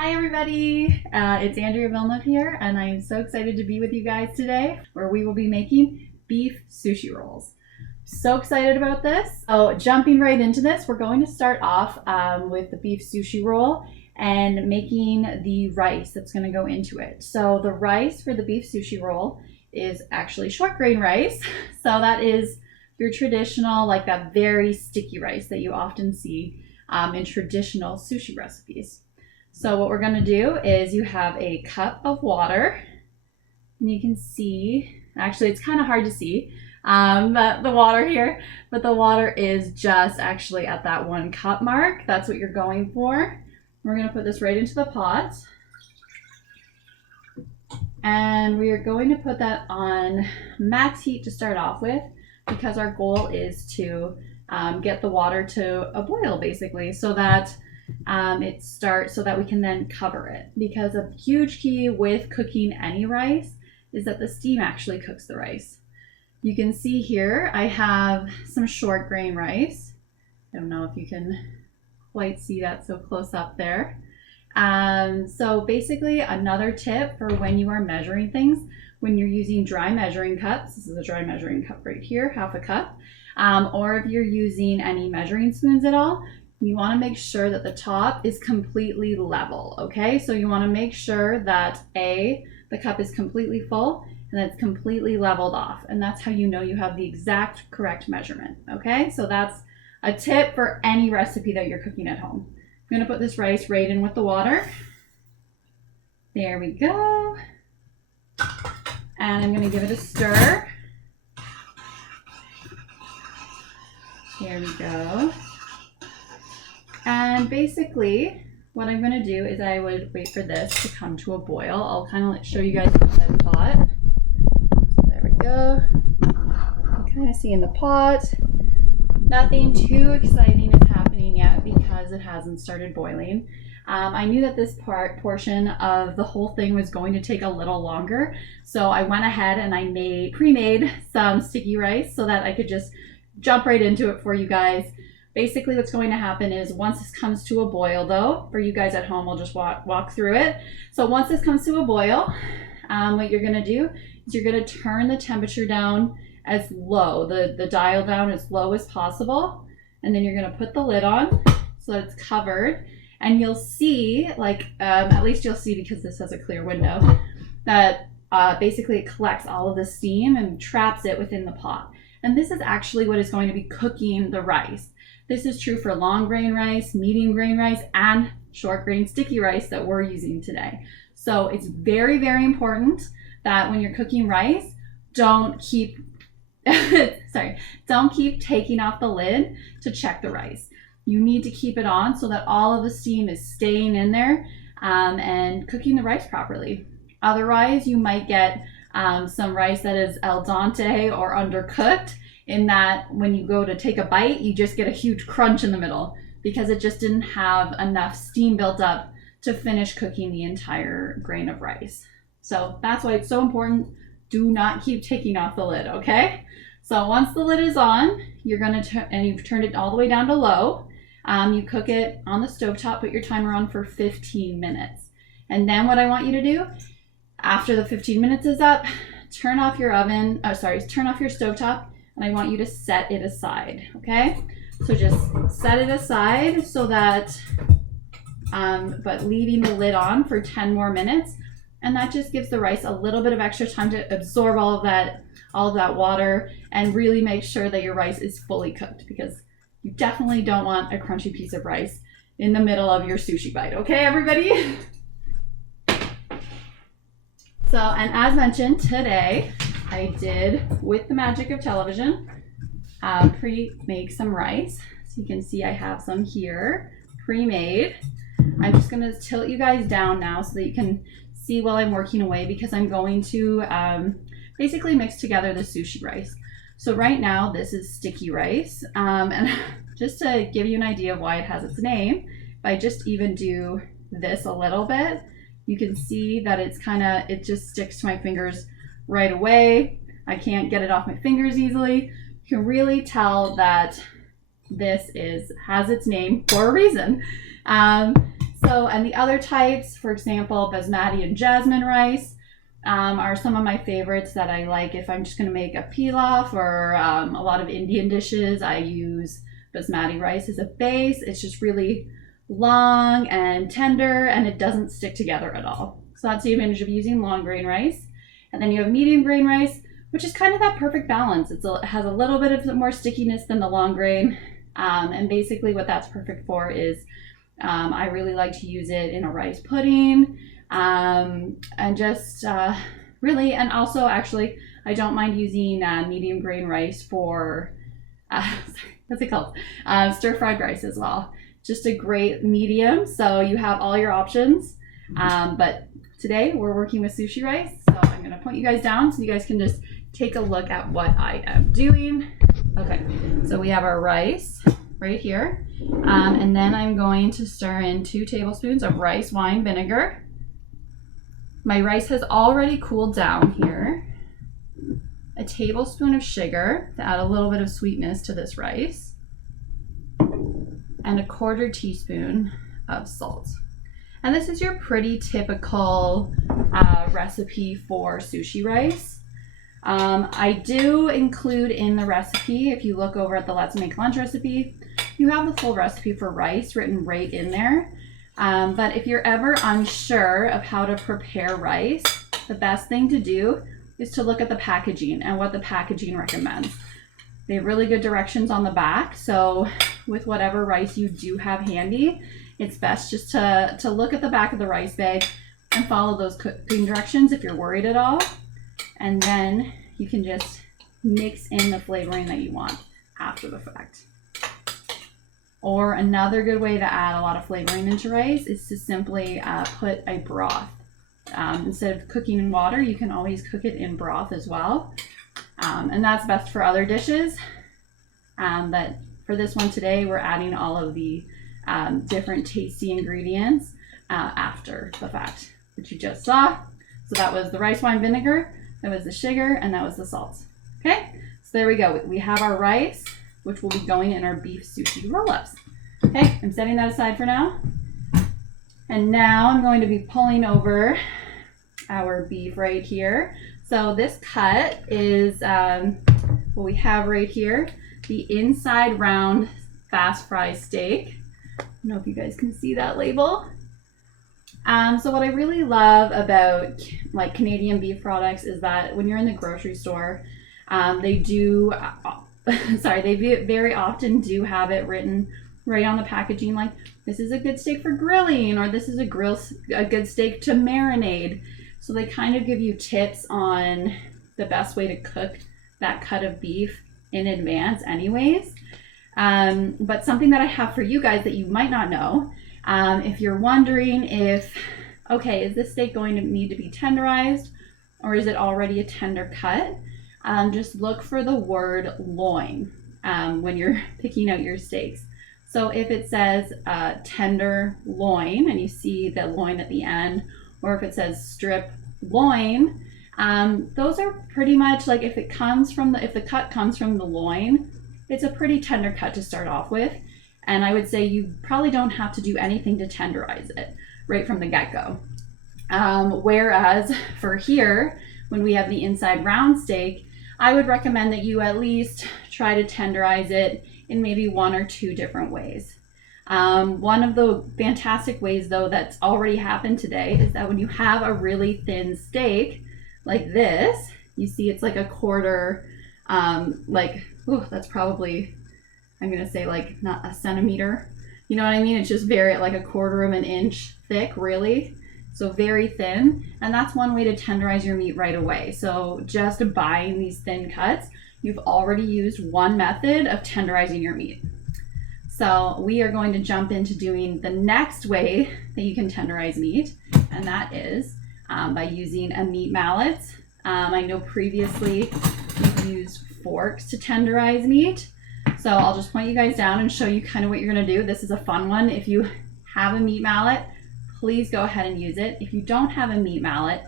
Hi everybody, it's Andrea Villeneuve here, and I'm so excited to be with you guys today, where we will be making beef sushi rolls. So excited about this. So jumping right into this, we're going to start off with the beef sushi roll and making the rice that's going to go into it. So the rice for the beef sushi roll is actually short grain rice. So that is your traditional, like that very sticky rice that you often see in traditional sushi recipes. So what we're going to do is you have a cup of water, and you can see, actually it's kind of hard to see the water here, but the water is just actually at that 1 cup mark. That's what you're going for. We're going to put this right into the pot, and we are going to put that on max heat to start off with, because our goal is to get the water to a boil basically, so that it starts, so that we can then cover it. Because a huge key with cooking any rice is that the steam actually cooks the rice. You can see here I have some short grain rice. I don't know if you can quite see that so close up there. So basically another tip for when you are measuring things, when you're using dry measuring cups, this is a dry measuring cup right here, half a cup, or if you're using any measuring spoons at all, you want to make sure that the top is completely level, okay? So you want to make sure that the cup is completely full and it's completely leveled off. And that's how you know you have the exact correct measurement, okay? So that's a tip for any recipe that you're cooking at home. I'm going to put this rice right in with the water. There we go. And I'm going to give it a stir. There we go. And basically, what I'm going to do is I would wait for this to come to a boil. I'll kind of show you guys inside the pot. So there we go. You can kind of see in the pot. Nothing too exciting is happening yet because it hasn't started boiling. I knew that this portion of the whole thing was going to take a little longer. So I went ahead and I pre-made some sticky rice so that I could just jump right into it for you guys. Basically what's going to happen is once this comes to a boil, though, for you guys at home, I'll just walk through it. So once this comes to a boil, what you're going to do is you're going to turn the temperature down as low, the dial down as low as possible. And then you're going to put the lid on so that it's covered. And you'll see, like, at least you'll see, because this has a clear window, that basically it collects all of the steam and traps it within the pot. And this is actually what is going to be cooking the rice. This is true for long grain rice, medium grain rice, and short grain sticky rice that we're using today. So it's very, very important that when you're cooking rice, don't keep taking off the lid to check the rice. You need to keep it on so that all of the steam is staying in there and cooking the rice properly. Otherwise, you might get some rice that is al dente or undercooked, in that when you go to take a bite, you just get a huge crunch in the middle because it just didn't have enough steam built up to finish cooking the entire grain of rice. So that's why it's so important. Do not keep taking off the lid, okay? So once the lid is on, you're gonna and you've turned it all the way down to low. You cook it on the stovetop, put your timer on for 15 minutes. And then what I want you to do, after the 15 minutes is up, turn off your stovetop, and I want you to set it aside, okay? So just set it aside so that, but leaving the lid on for 10 more minutes. And that just gives the rice a little bit of extra time to absorb all of that water and really make sure that your rice is fully cooked, because you definitely don't want a crunchy piece of rice in the middle of your sushi bite, okay, everybody? So, and as mentioned today, I did, with the magic of television, pre-make some rice. So you can see I have some here, pre-made. I'm just gonna tilt you guys down now so that you can see while I'm working away, because I'm going to basically mix together the sushi rice. So right now, this is sticky rice. And just to give you an idea of why it has its name, if I just even do this a little bit, you can see that it just sticks to my fingers right away. I can't get it off my fingers easily. You can really tell that this has its name for a reason. So, and the other types, for example, basmati and jasmine rice, are some of my favorites that I like if I'm just going to make a pilaf or a lot of Indian dishes. I use basmati rice as a base. It's just really long and tender, and it doesn't stick together at all. So that's the advantage of using long grain rice. And then you have medium grain rice, which is kind of that perfect balance. It has a little bit of more stickiness than the long grain. And basically what that's perfect for is I really like to use it in a rice pudding. And just really, and also actually, I don't mind using medium grain rice for, what's it called? Stir-fried rice as well. Just a great medium, so you have all your options. But today we're working with sushi rice, so I'm gonna point you guys down so you guys can just take a look at what I am doing. Okay, so we have our rice right here. And then I'm going to stir in 2 tablespoons of rice wine vinegar. My rice has already cooled down here. A tablespoon of sugar to add a little bit of sweetness to this rice. And a 1/4 teaspoon of salt. And this is your pretty typical recipe for sushi rice. I do include in the recipe, if you look over at the Let's Make Lunch recipe, you have the full recipe for rice written right in there. But if you're ever unsure of how to prepare rice, the best thing to do is to look at the packaging and what the packaging recommends. They have really good directions on the back. So with whatever rice you do have handy, it's best just to look at the back of the rice bag and follow those cooking directions if you're worried at all. And then you can just mix in the flavoring that you want after the fact. Or another good way to add a lot of flavoring into rice is to simply put a broth. Instead of cooking in water, you can always cook it in broth as well. And that's best for other dishes. But for this one today, we're adding all of the different tasty ingredients after the fact, which you just saw. So that was the rice wine vinegar, that was the sugar, and that was the salt. Okay, so there we go. We have our rice, which will be going in our beef sushi roll-ups. Okay, I'm setting that aside for now. And now I'm going to be pulling over our beef right here. So this cut is what we have right here, the inside round fast fry steak. I don't know if you guys can see that label. So what I really love about like Canadian beef products is that when you're in the grocery store, they do, they very often do have it written right on the packaging, like this is a good steak for grilling, or this is a good steak to marinade. So they kind of give you tips on the best way to cook that cut of beef in advance anyways. But something that I have for you guys that you might not know, if you're wondering if, okay, is this steak going to need to be tenderized or is it already a tender cut? Just look for the word loin when you're picking out your steaks. So if it says tender loin and you see the loin at the end, or if it says strip loin, those are pretty much like if the cut comes from the loin, it's a pretty tender cut to start off with. And I would say you probably don't have to do anything to tenderize it right from the get-go. Whereas for here, when we have the inside round steak, I would recommend that you at least try to tenderize it in maybe 1 or 2 different ways. One of the fantastic ways though that's already happened today is that when you have a really thin steak like this, you see it's like a quarter, that's probably, I'm gonna say like not a centimeter, you know what I mean? It's just very like a 1/4 of an inch thick, really. So very thin, and that's one way to tenderize your meat right away. So just buying these thin cuts, you've already used one method of tenderizing your meat. So we are going to jump into doing the next way that you can tenderize meat, and that is by using a meat mallet. I know previously we've used forks to tenderize meat. So I'll just point you guys down and show you kind of what you're gonna do. This is a fun one. If you have a meat mallet, please go ahead and use it. If you don't have a meat mallet,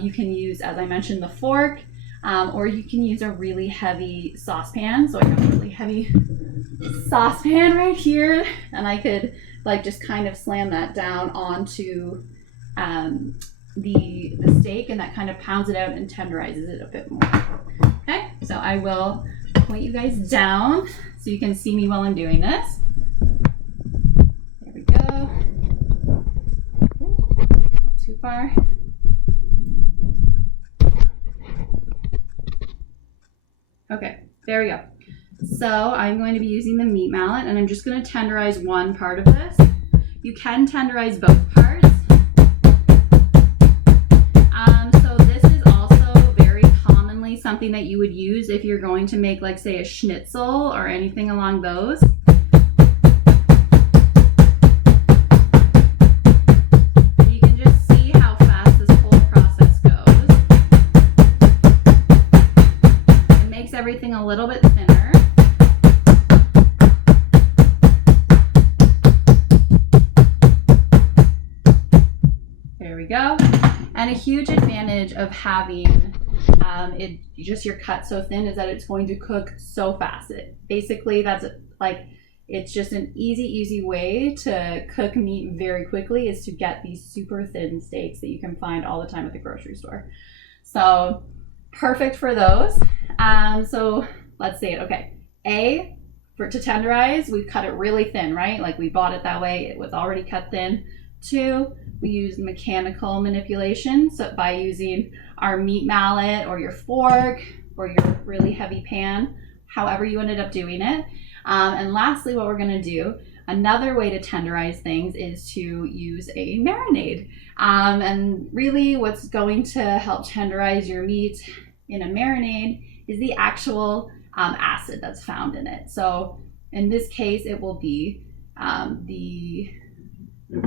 you can use, as I mentioned, the fork, or you can use a really heavy saucepan. So I have a really heavy saucepan right here, and I could like just kind of slam that down onto the steak, and that kind of pounds it out and tenderizes it a bit more. Okay, so I will point you guys down so you can see me while I'm doing this. There we go. Not too far. Okay, there we go. So I'm going to be using the meat mallet, and I'm just going to tenderize one part of this. You can tenderize both parts. So this is also very commonly something that you would use if you're going to make, like, say, a schnitzel or anything along those. You can just see how fast this whole process goes. It makes everything a little bit thinner. There we go. And a huge advantage of having just your cut so thin is that it's going to cook so fast. Basically, that's like, it's just an easy way to cook meat very quickly, is to get these super thin steaks that you can find all the time at the grocery store. So perfect for those. So let's see it. Okay. To tenderize, we cut it really thin, right? Like, we bought it that way. It was already cut thin. 2, we use mechanical manipulation. So by using our meat mallet or your fork or your really heavy pan, however you ended up doing it. And lastly, what we're going to do, another way to tenderize things, is to use a marinade. And really what's going to help tenderize your meat in a marinade is the actual acid that's found in it. So in this case, it will be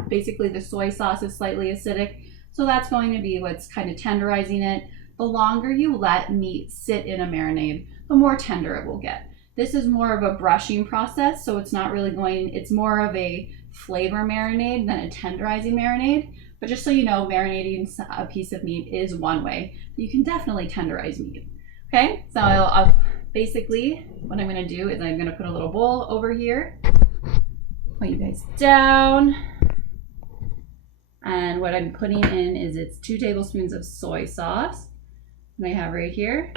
basically the soy sauce is slightly acidic. So that's going to be what's kind of tenderizing it. The longer you let meat sit in a marinade, the more tender it will get. This is more of a brushing process, so it's not really it's more of a flavor marinade than a tenderizing marinade. But just so you know, marinating a piece of meat is one way. You can definitely tenderize meat. Okay, so I'll basically, what I'm going to do is I'm going to put a little bowl over here, point you guys down. And what I'm putting in is, it's 2 tablespoons of soy sauce. And I have right here.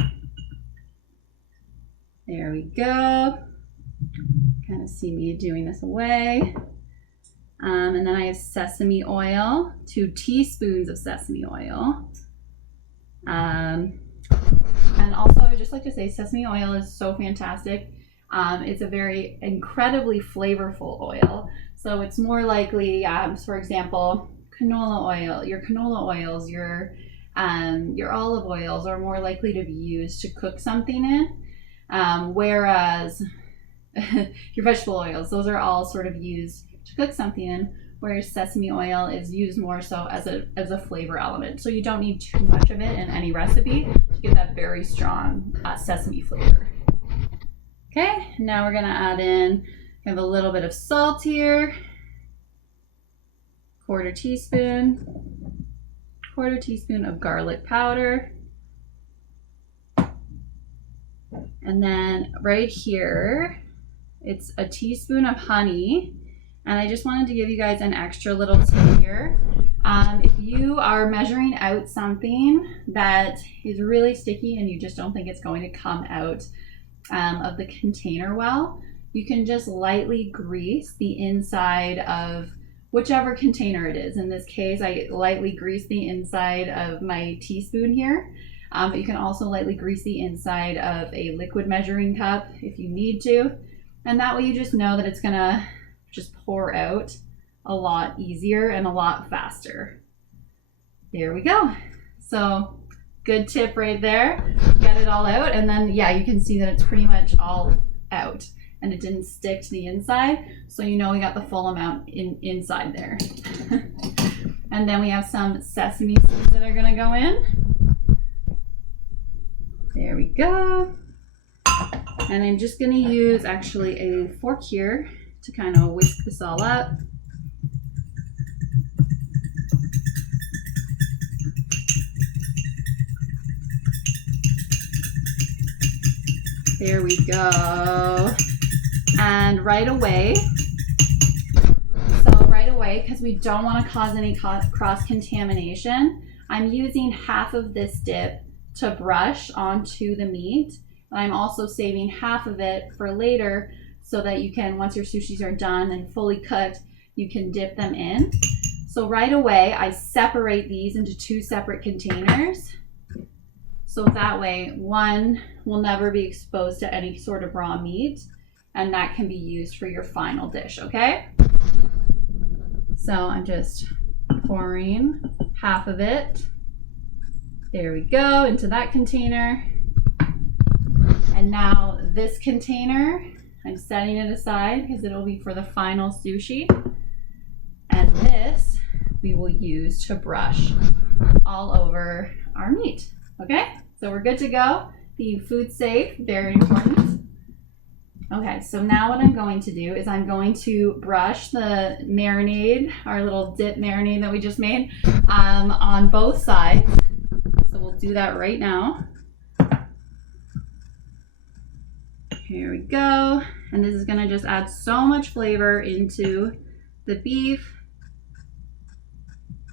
There we go. Kind of see me doing this away. And then I have sesame oil, 2 teaspoons of sesame oil. And also, I would just like to say, sesame oil is so fantastic. It's a very incredibly flavorful oil. So it's more likely, for example, canola oil, your canola oils, your olive oils are more likely to be used to cook something in, whereas your vegetable oils, those are all sort of used to cook something in, whereas sesame oil is used more so as a flavor element. So you don't need too much of it in any recipe to get that very strong sesame flavor. Okay, now we're gonna add in, I have a little bit of salt here, quarter teaspoon of garlic powder, and then right here, it's a teaspoon of honey. And I just wanted to give you guys an extra little tip here. If you are measuring out something that is really sticky and you just don't think it's going to come out of the container well, you can just lightly grease the inside of whichever container it is. In this case, I lightly grease the inside of my teaspoon here. But you can also lightly grease the inside of a liquid measuring cup if you need to. And that way you just know that it's gonna just pour out a lot easier and a lot faster. There we go. So good tip right there. Get it all out, and then yeah, you can see that it's pretty much all out and it didn't stick to the inside. So you know we got the full amount inside there. And then we have some sesame seeds that are gonna go in. There we go. And I'm just gonna use actually a fork here to kind of whisk this all up. There we go. And right away, so way, because we don't want to cause any cross-contamination, I'm using half of this dip to brush onto the meat. And I'm also saving half of it for later so that you can, once your sushis are done and fully cooked, you can dip them in. So right away, I separate these into 2 separate containers. So that way, one will never be exposed to any sort of raw meat, and that can be used for your final dish, okay? So I'm just pouring half of it. There we go, into that container. And now this container, I'm setting it aside because it'll be for the final sushi. And this we will use to brush all over our meat, okay? So we're good to go. Being food safe, very important. Okay, so now what I'm going to do is I'm going to brush the marinade, our little dip marinade that we just made, on both sides. So we'll do that right now. Here we go. And this is gonna just add so much flavor into the beef.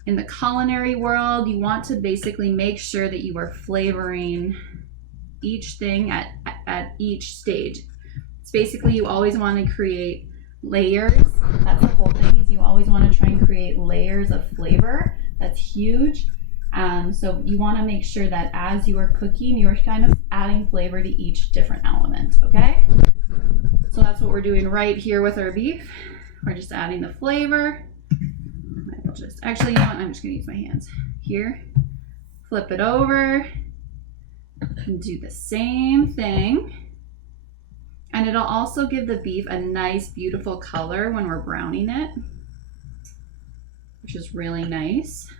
In the culinary world, you want to basically make sure that you are flavoring each thing at each stage. It's basically, you always want to create layers. That's the whole thing, is you always want to try and create layers of flavor. That's huge. So you want to make sure that as you are cooking, you're kind of adding flavor to each different element, okay? So that's what we're doing right here with our beef. We're just adding the flavor. Actually, you know what? I'm just gonna use my hands. Here, flip it over, and do the same thing. And it'll also give the beef a nice, beautiful color when we're browning it, which is really nice.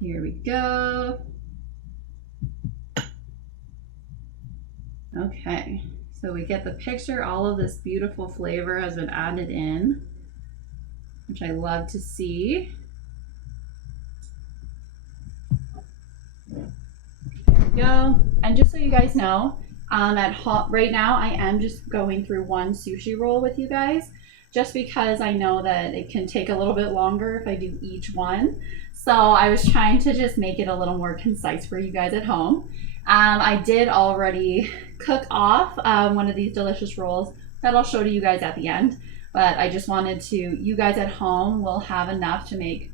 Here we go. Okay, so we get the picture. All of this beautiful flavor has been added in, which I love to see. There we go. And just so you guys know, right now I am just going through one sushi roll with you guys, just because I know that it can take a little bit longer if I do each one. So I was trying to just make it a little more concise for you guys at home. I did already cook off one of these delicious rolls that I'll show to you guys at the end. But I just wanted to, you guys at home will have enough to make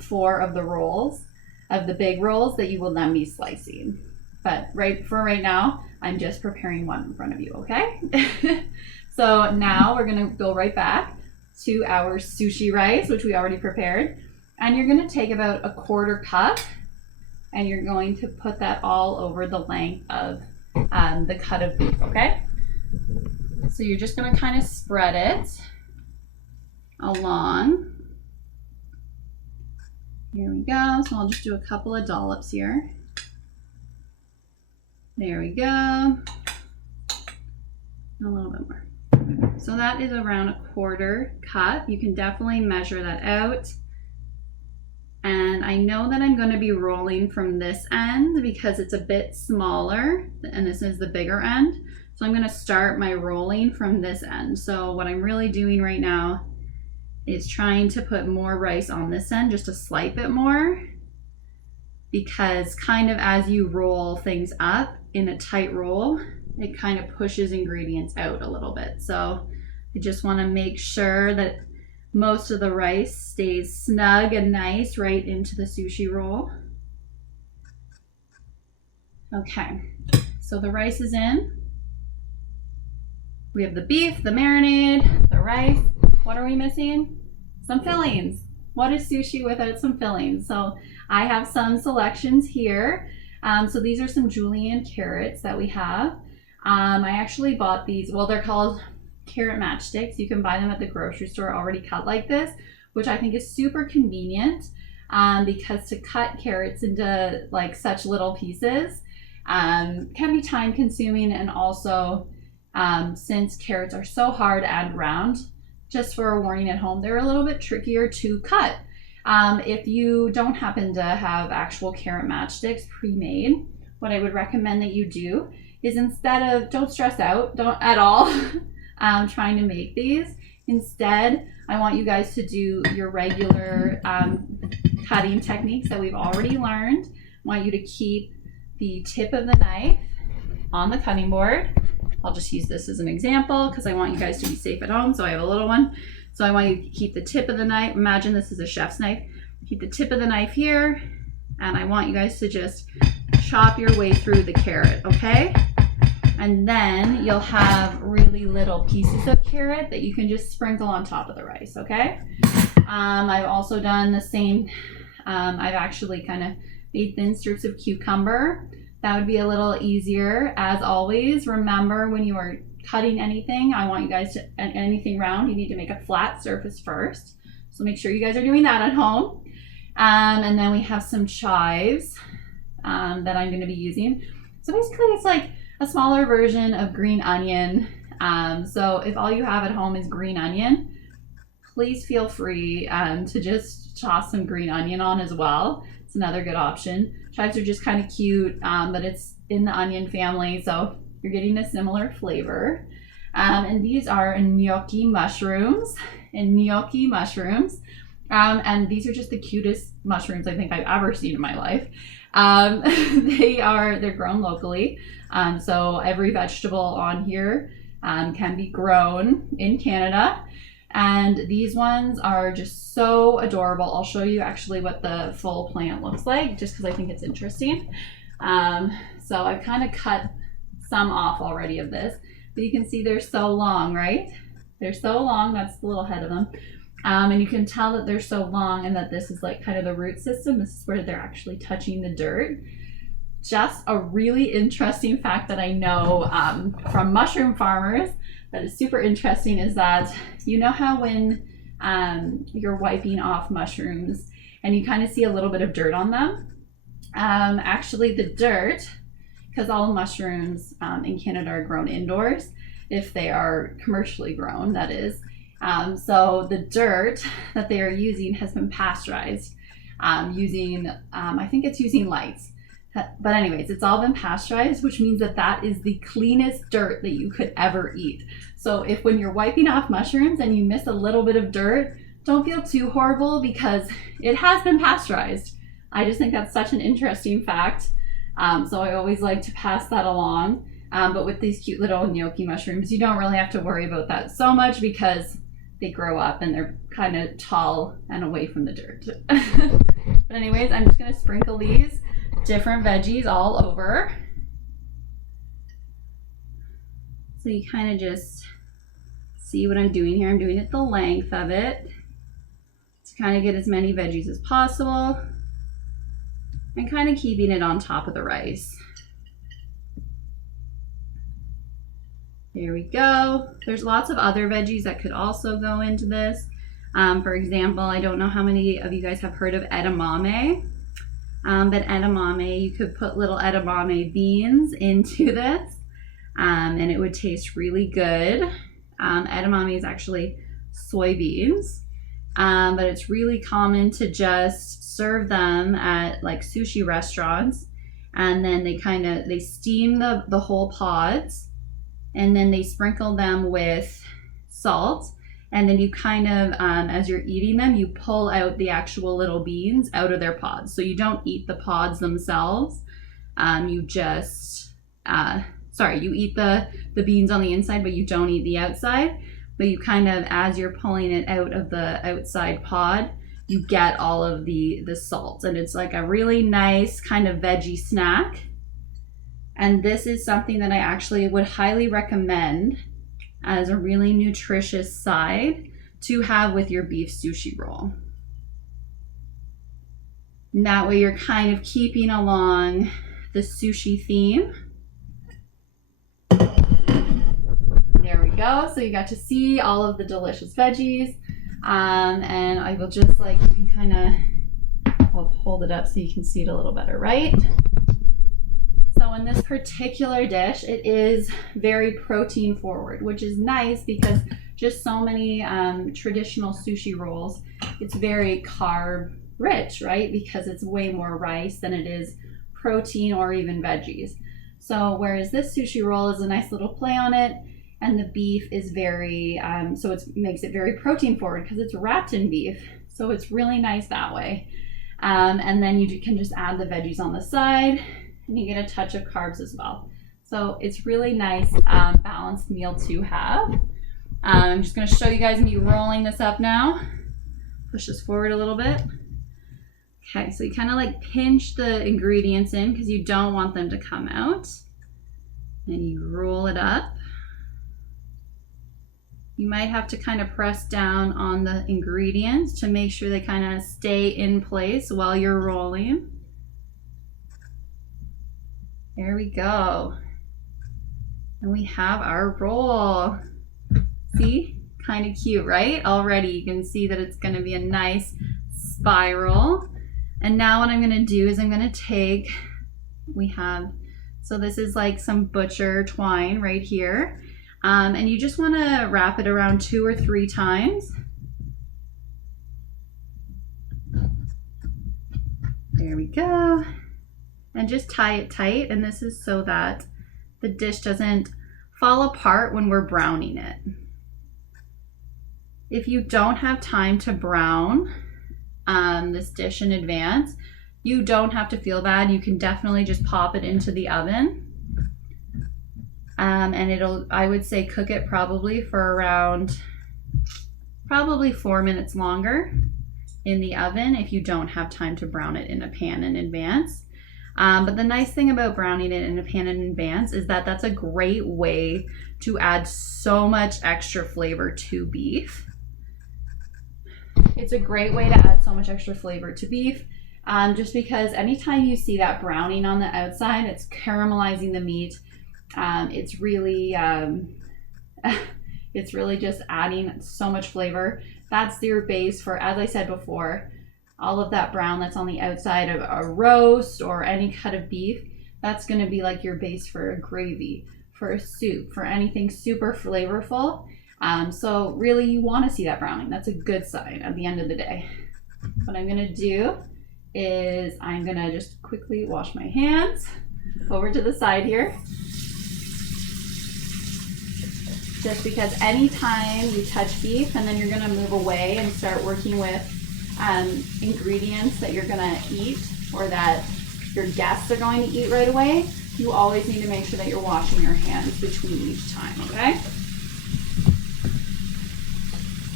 4 of the rolls, of the big rolls that you will then be slicing. But right now, I'm just preparing one in front of you, okay? So now we're gonna go right back to our sushi rice, which we already prepared. And you're gonna take about 1/4 cup, and you're going to put that all over the length of the cut of beef, okay? So you're just gonna kind of spread it along. Here we go. So I'll just do a couple of dollops here. There we go. A little bit more. So that is around 1/4 cup. You can definitely measure that out. And I know that I'm going to be rolling from this end because it's a bit smaller, and this is the bigger end. So I'm going to start my rolling from this end. So what I'm really doing right now is trying to put more rice on this end, just a slight bit more, because kind of as you roll things up in a tight roll, it kind of pushes ingredients out a little bit. So I just want to make sure that most of the rice stays snug and nice right into the sushi roll. Okay, so the rice is in. We have the beef, the marinade, the rice. What are we missing? Some fillings. What is sushi without some fillings? So I have some selections here. So these are some julienne carrots that we have. I actually bought these, well, they're called carrot matchsticks. You can buy them at the grocery store already cut like this, which I think is super convenient because to cut carrots into like such little pieces can be time consuming, and also since carrots are so hard and round, just for a warning at home, they're a little bit trickier to cut. If you don't happen to have actual carrot matchsticks pre-made, what I would recommend that you do is, instead of, don't stress out, don't at all trying to make these, Instead, I want you guys to do your regular cutting techniques that we've already learned. I want you to keep the tip of the knife on the cutting board. I'll just use this as an example because I want you guys to be safe at home. So I have a little one. So I want you to keep the tip of the knife. Imagine this is a chef's knife. Keep the tip of the knife here. And I want you guys to just chop your way through the carrot, okay? And then you'll have really little pieces of carrot that you can just sprinkle on top of the rice, okay? I've also done the same. I've actually kind of made thin strips of cucumber. That would be a little easier. As always, remember when you are cutting anything, I want you guys to, anything round, you need to make a flat surface first. So make sure you guys are doing that at home. And then we have some chives that I'm gonna be using. So basically it's like a smaller version of green onion. So if all you have at home is green onion, please feel free to just toss some green onion on as well. It's another good option. Chives are just kind of cute, but it's in the onion family, so you're getting a similar flavor. And these are gnocchi mushrooms. And these are just the cutest mushrooms I think I've ever seen in my life. They're grown locally. So every vegetable on here can be grown in Canada. And these ones are just so adorable. I'll show you actually what the full plant looks like, just because I think it's interesting. So I've kind of cut some off already of this, but you can see they're so long, right? They're so long, that's the little head of them. And you can tell that they're so long and that this is like kind of the root system. This is where they're actually touching the dirt. Just a really interesting fact that I know from mushroom farmers that is super interesting is that, you know how when you're wiping off mushrooms and you kind of see a little bit of dirt on them? Actually the dirt, because all mushrooms in Canada are grown indoors, if they are commercially grown, that is. So the dirt that they are using has been pasteurized using, I think it's using lights. But anyways, it's all been pasteurized, which means that that is the cleanest dirt that you could ever eat. So if when you're wiping off mushrooms and you miss a little bit of dirt, don't feel too horrible because it has been pasteurized. I just think that's such an interesting fact. So I always like to pass that along. But with these cute little gnocchi mushrooms, you don't really have to worry about that so much because they grow up and they're kind of tall and away from the dirt. But anyways, I'm just gonna sprinkle these different veggies all over. So you kind of just see what I'm doing here. I'm doing it the length of it to kind of get as many veggies as possible and kind of keeping it on top of the rice. There we go. There's lots of other veggies that could also go into this. For example, I don't know how many of you guys have heard of edamame. But edamame, you could put little edamame beans into this and it would taste really good. Edamame is actually soybeans, but it's really common to just serve them at like sushi restaurants, and then they steam the whole pods, and then they sprinkle them with salt. And then you kind of, as you're eating them, you pull out the actual little beans out of their pods. So you don't eat the pods themselves. You just, you eat the beans on the inside, but you don't eat the outside. But you kind of, as you're pulling it out of the outside pod, you get all of the salt. And it's like a really nice kind of veggie snack. And this is something that I actually would highly recommend as a really nutritious side to have with your beef sushi roll. And that way you're kind of keeping along the sushi theme. There we go. So you got to see all of the delicious veggies. And I will just you can kind of, I'll hold it up so you can see it a little better, right? So in this particular dish, it is very protein forward, which is nice because just so many traditional sushi rolls, it's very carb rich, right? Because it's way more rice than it is protein or even veggies. So whereas this sushi roll is a nice little play on it, and the beef is very, so it makes it very protein forward because it's wrapped in beef. So it's really nice that way. And then you can just add the veggies on the side, and you get a touch of carbs as well. So it's really nice balanced meal to have. I'm just going to show you guys me rolling this up now. Push this forward a little bit. Okay, so you kind of like pinch the ingredients in because you don't want them to come out. And you roll it up. You might have to kind of press down on the ingredients to make sure they kind of stay in place while you're rolling. There we go. And we have our roll. See? Kind of cute, right? Already you can see that it's going to be a nice spiral. And now what I'm going to do is I'm going to take, so this is like some butcher twine right here. And you just want to wrap it around 2 or 3 times. There we go. And just tie it tight. And this is so that the dish doesn't fall apart when we're browning it. If you don't have time to brown this dish in advance, you don't have to feel bad. You can definitely just pop it into the oven. And I would say cook it probably for around 4 minutes longer in the oven if you don't have time to brown it in a pan in advance. But the nice thing about browning it in a pan in advance is that that's a great way to add so much extra flavor to beef. It's a great way to add so much extra flavor to beef. Just because anytime you see that browning on the outside, it's caramelizing the meat. It's really just adding so much flavor. That's your base for, as I said before, all of that brown that's on the outside of a roast or any cut of beef. That's going to be like your base for a gravy, for a soup, for anything super flavorful. So really you want to see that browning. That's a good sign at the end of the day. What I'm going to do is I'm going to just quickly wash my hands over to the side here. Just because anytime you touch beef and then you're going to move away and start working with ingredients that you're going to eat or that your guests are going to eat right away, you always need to make sure that you're washing your hands between each time, okay?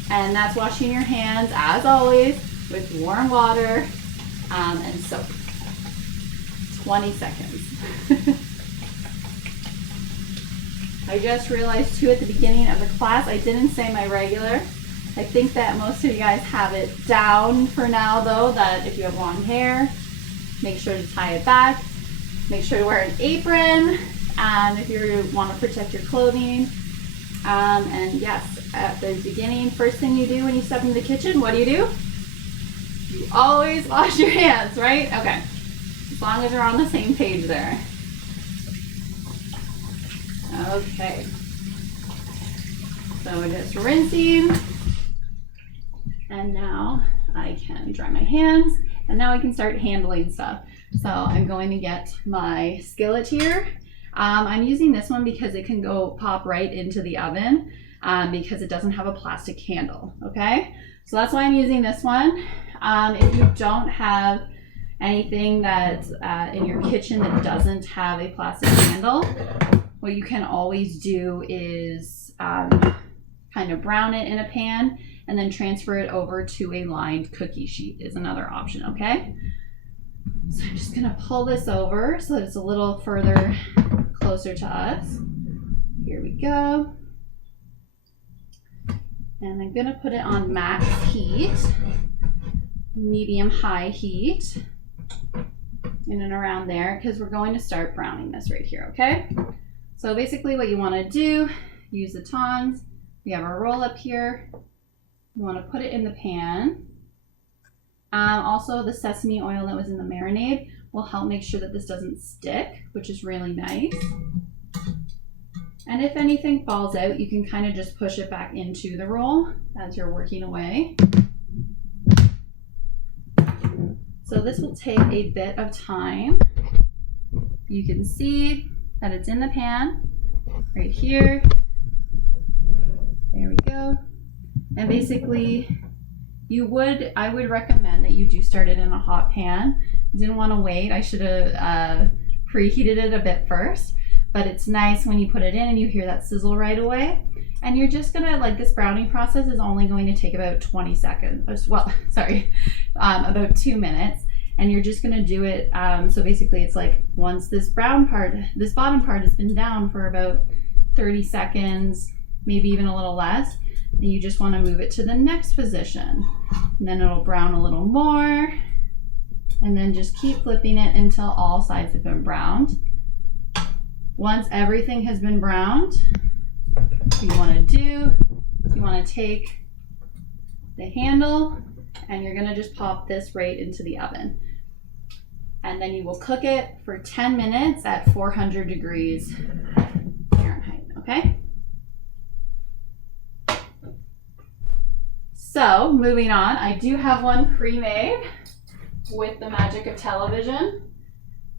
And that's washing your hands, as always, with warm water and soap. 20 seconds. I just realized too at the beginning of the class, I didn't say my regular. I think that most of you guys have it down for now though, that if you have long hair, make sure to tie it back. Make sure to wear an apron if you want to protect your clothing. And yes, at the beginning, first thing you do when you step into the kitchen, what do? You always wash your hands, right? Okay, as long as we're on the same page there. Okay, so we're just rinsing, and now I can dry my hands, and now I can start handling stuff. So I'm going to get my skillet here. I'm using this one because it can pop right into the oven because it doesn't have a plastic handle, okay? So that's why I'm using this one. If you don't have anything that's in your kitchen that doesn't have a plastic handle, what you can always do is kind of brown it in a pan and then transfer it over to a lined cookie sheet is another option, okay? So I'm just gonna pull this over so that it's a little further closer to us. Here we go. And I'm gonna put it on max heat, medium-high heat, in and around there, because we're going to start browning this right here, okay? So basically what you want to do, use the tongs. We have our roll up here. You want to put it in the pan. Also, the sesame oil that was in the marinade will help make sure that this doesn't stick, which is really nice. And if anything falls out, you can kind of just push it back into the roll as you're working away. So this will take a bit of time. You can see that it's in the pan right here. go. And basically, I would recommend that you do start it in a hot pan. Didn't want to wait. I should have preheated it a bit first, but it's nice when you put it in and you hear that sizzle right away. And you're just gonna, like, this browning process is only going to take about 20 seconds. Well, sorry, about 2 minutes. And you're just gonna do it, so basically it's like once this bottom part has been down for about 30 seconds, maybe even a little less, then you just wanna move it to the next position. And then it'll brown a little more. And then just keep flipping it until all sides have been browned. Once everything has been browned, what you wanna do is you wanna take the handle and you're gonna just pop this right into the oven. And then you will cook it for 10 minutes at 400 degrees Fahrenheit, okay? So moving on, I do have one pre-made with the magic of television.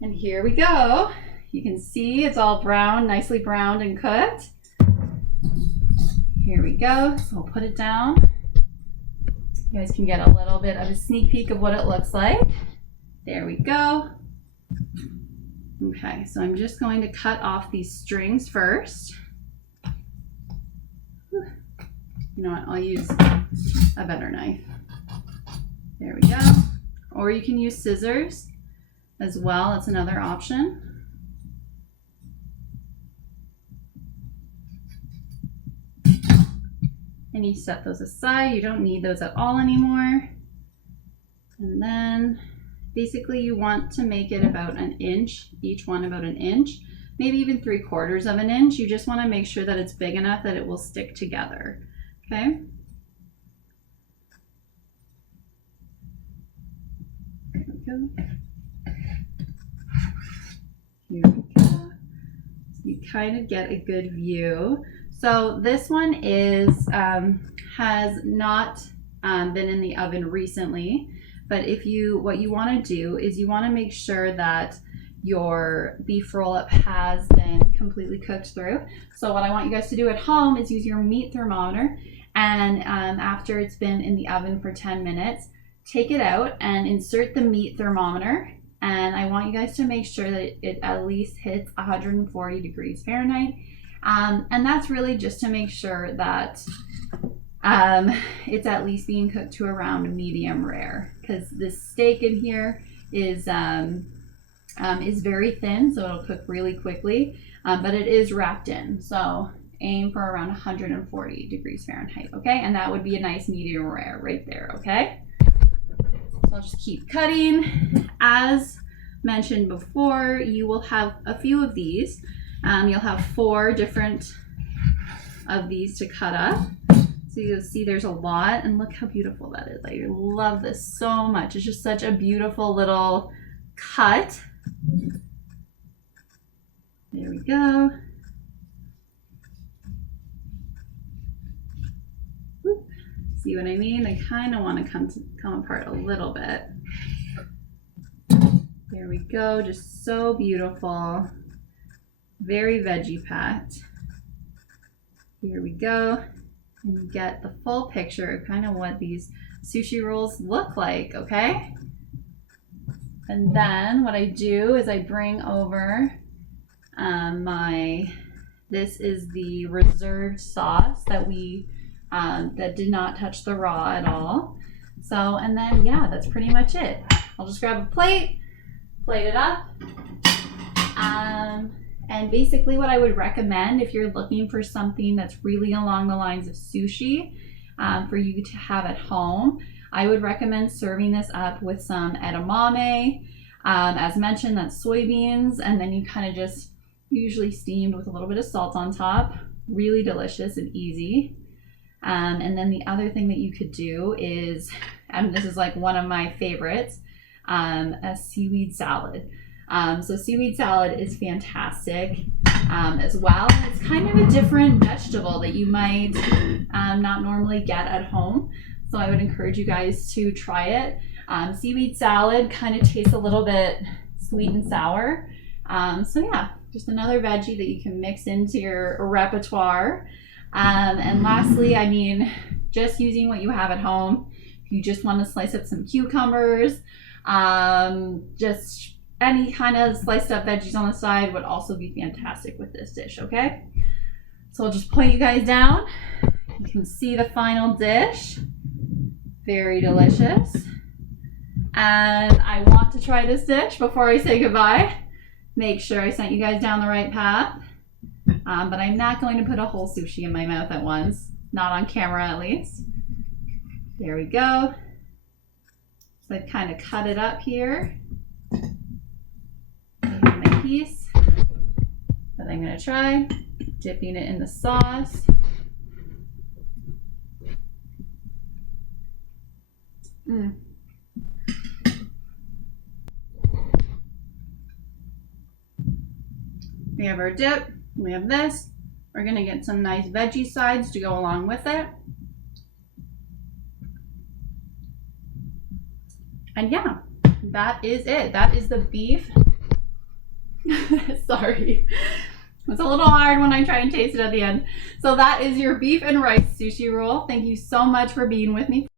And here we go. You can see it's all brown, nicely browned and cooked. Here we go, so I'll put it down. You guys can get a little bit of a sneak peek of what it looks like. There we go. Okay, so I'm just going to cut off these strings first. You know what, I'll use a better knife. There we go. Or you can use scissors as well, that's another option. And you set those aside, you don't need those at all anymore. And then basically you want to make it about an inch, each one about an inch, maybe even 3/4 of an inch. You just want to make sure that it's big enough that it will stick together, okay? There we go. Here we go. So you kind of get a good view. So this one is has not been in the oven recently, but what you want to do is you want to make sure that your beef roll-up has been completely cooked through. So what I want you guys to do at home is use your meat thermometer, and after it's been in the oven for 10 minutes, take it out and insert the meat thermometer. And I want you guys to make sure that it at least hits 140 degrees Fahrenheit. And that's really just to make sure that it's at least being cooked to around medium rare, because this steak in here is very thin, so it'll cook really quickly, but it is wrapped in. So aim for around 140 degrees Fahrenheit, okay? And that would be a nice medium rare right there, okay? So I'll just keep cutting. As mentioned before, you will have a few of these. You'll have 4 different of these to cut up. So you'll see there's a lot, and look how beautiful that is. I love this so much. It's just such a beautiful little cut. There we go. Whoop. See what I mean? They kind of want to come apart a little bit. There we go. Just so beautiful. Very veggie packed. Here we go. And you get the full picture of kind of what these sushi rolls look like, okay? And then what I do is I bring over this is the reserved sauce that that did not touch the raw at all. So, and then yeah, that's pretty much it. I'll just grab a plate it up. And basically what I would recommend if you're looking for something that's really along the lines of sushi for you to have at home, I would recommend serving this up with some edamame. As mentioned, that's soybeans, and then you kind of just usually steamed with a little bit of salt on top. Really delicious and easy. And then the other thing that you could do is, and this is like one of my favorites, a seaweed salad. So seaweed salad is fantastic as well. It's kind of a different vegetable that you might not normally get at home. So I would encourage you guys to try it. Seaweed salad kind of tastes a little bit sweet and sour. So yeah, just another veggie that you can mix into your repertoire. And lastly, I mean, just using what you have at home. If you just want to slice up some cucumbers, just any kind of sliced up veggies on the side would also be fantastic with this dish, okay? So I'll just point you guys down. You can see the final dish. Very delicious. And I want to try this dish before I say goodbye. Make sure I sent you guys down the right path. But I'm not going to put a whole sushi in my mouth at once. Not on camera, at least. There we go. So I've kind of cut it up here. My piece that I'm going to try. Dipping it in the sauce. We have our dip. We have this. We're going to get some nice veggie sides to go along with it. And yeah, that is it. That is the beef. Sorry. It's a little hard when I try and taste it at the end. So that is your beef and rice sushi roll. Thank you so much for being with me.